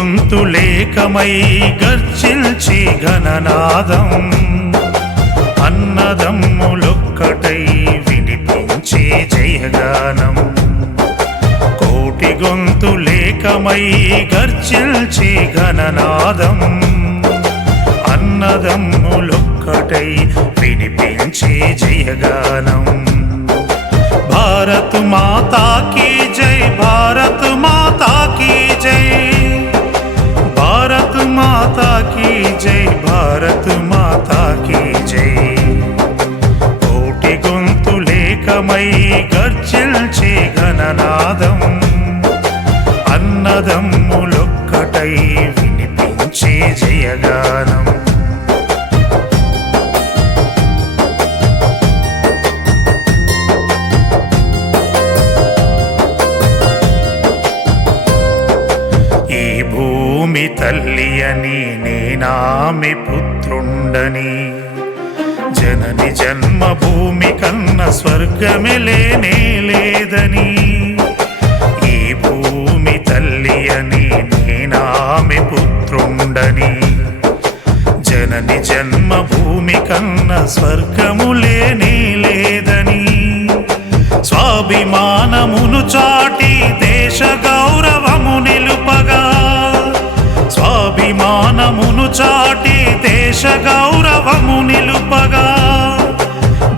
గొంతులేకమై గర్జించి ఘననాదం అన్నదమ్ములొక్కటై వినిపించే జయగానం కోటి గొంతులేకమై గర్జించి ఘననాదం అన్నదమ్ములొక్కటై వినిపించే జయగానం भारत माता की जय भारत माता की जय भारत माता की जय भारत माता की जय कोटि గొంతులేకమై గర్జించే ఘననాదం అన్నదమ్ములొక్కటై వినిపించే జయగానం భూమి తల్లి అని నేనామె పుత్రుండని జనని జన్మభూమి కన్న స్వర్గమే లేనే లేదని ఈ భూమి తల్లి అని నేనామె పుత్రుండని జనని జన్మభూమి కన్న స్వర్గము లేనే లేదని స్వాభిమానమును చాటి దేశ గౌరవము నిలుపగా స్వాభిమానమును చాటి దేశ గౌరవము నిలుపగా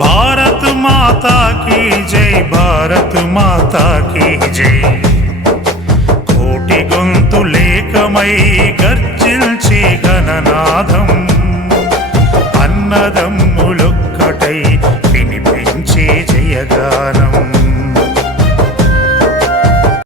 భారత్ మాతా కీ జై భారత్ మాతా కీ జై కోటి గొంతులేకమై గర్జించే ఘననాదం